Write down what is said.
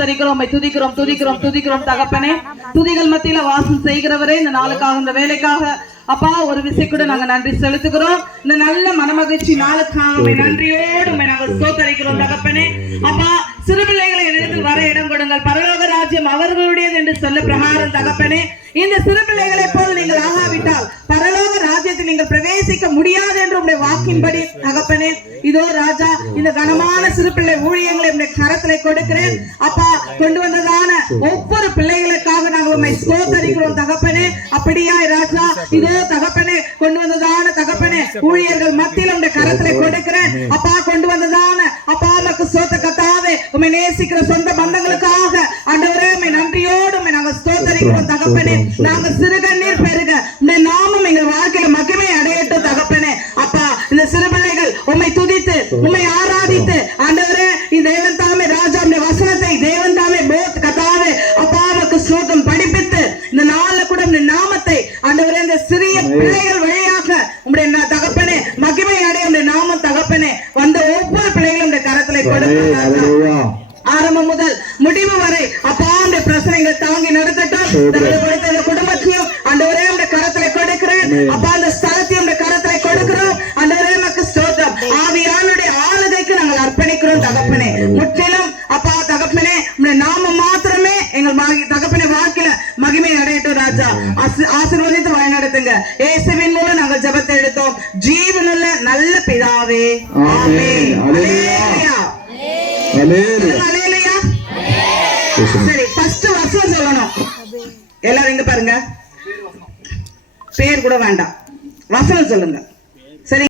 துதிக்கிறோம் துதிக்கிறோம் துதிக்கிறோம் தகப்பனே. துதிகள் மத்தியில வாசம் செய்கிறவரே, இந்த நாளுக்காக இந்த வேலைக்காக அப்பா ஒரு விசை கூட நாங்க நன்றி செலுத்துகிறோம். இந்த நல்ல மனமகிழ்ச்சி நாளுக்காக நன்றியோடு நாங்கள் ஸ்தோத்தரிக்கிறோம் தகப்பனே. அப்பா சிறு பிள்ளைகளை இடத்தில் வர இடம் கொடுங்கள், பரலோக ராஜ்யம் அவர்களுடையது என்று சொல்ல பிரகாரம் தகப்பனே. இந்த சிறு பிள்ளைகளை போல் நீங்கள் ஆகாவிட்டால் பரலோக ராஜ்யத்தில் நீங்கள் பிரவேசிக்க முடியாது என்று உங்களுடைய வாக்கின்படி தகப்பனே. இதோ ராஜா, இந்த கனமான சிறு பிள்ளை ஊழியங்களை உங்களுடைய கரத்திலே கொடுக்கிறேன் அப்பா. கொண்டு வந்ததான ஒவ்வொரு பிள்ளைகளுக்காக நாங்கள் உண்மை ஸ்தோத்தரிக்கிறோம் தகப்பனே. அப்படியாய் ராஜா, இதோ தகப்பனே கொண்டு வந்ததான தகப்பனே ஊழியர்கள் மத்தியில் உங்களுடைய கரத்திலே கொடுக்கிறேன் அப்பா. கொண்டு வந்ததான அப்பா நமக்கு சோத்த கத்தாவே உண்மை நேசிக்கிற சொந்த பந்தங்களுக்காக ஆண்டவரே உண்மை நன்றியோடு உண்மை நாங்கள் ஸ்தோத்தரிக்கிறோம் தகப்பனே. நாங்கள் சிறுகண்ணீர் பெருக உம்முடைய நாமம் எங்கள் வாழ்க்கையில மகிமை அடையட்டும் தகப்பனே. அப்பா இந்த சிறு பிள்ளைகள் உம்மை துதித்து உம்மை ஆராதித்து ஆண்டவரே இந்த தேவன் தாமே ராஜா உம்முடைய வசனத்தை தேவன் தாமே போத் கதாவே அப்பா நமக்கு ஸ்லோகம் படிப்பித்து இந்த நாள்ல கூட உம்முடைய நாமத்தை ஆண்டவரே இந்த சிறிய பிள்ளைகள் வழியாக உம்முடைய தகப்பனே மகிமை அடைய உம்முடைய நாமம் தகப்பனே வந்த ஒவ்வொரு பிள்ளைகளும் இந்த கரத்திலே கொடுக்கிறோம். ஆரம்பம் முதல் முடிவு வரை அப்பா அந்த பிரச்சனைகள் தாங்கி நடத்தட்டும். குடும்பத்தையும் ஆண்டவரே உடைய கரத்திலே கொடுக்கிறேன் அப்பா. அந்த ஸ்தலத்தையும் உடைய கரத்திலே கொடுக்கிறோம் ஆண்டவரே நமக்கு ஸ்தோத்திரம். ஆவியானுடைய ஆளுகைக்கு நாங்கள் அர்ப்பணிக்கிறோம் தகப்பனே. முற்றிலும் அப்பா தகப்பனே உடைய நாமம் மாத்திரமே எங்கள் தகப்பனே வாழ்க்கையில மகிமை அடையட்டும் ராஜா. ஆசீர்வதித்து வழிநடத்துங்க. இயேசுவின் மூலம் நாங்கள் ஜெபத்தை எடுத்தோம் ஜீவனுள்ள நல்ல பிதாவே, ஆமென். அல்லேலூயா. சரி, ஃபர்ஸ்ட் வசனம் சொல்லணும். எல்லாரும் இங்க பாருங்க, பேர் கூட வேண்டாம், வசனம் சொல்லுங்க.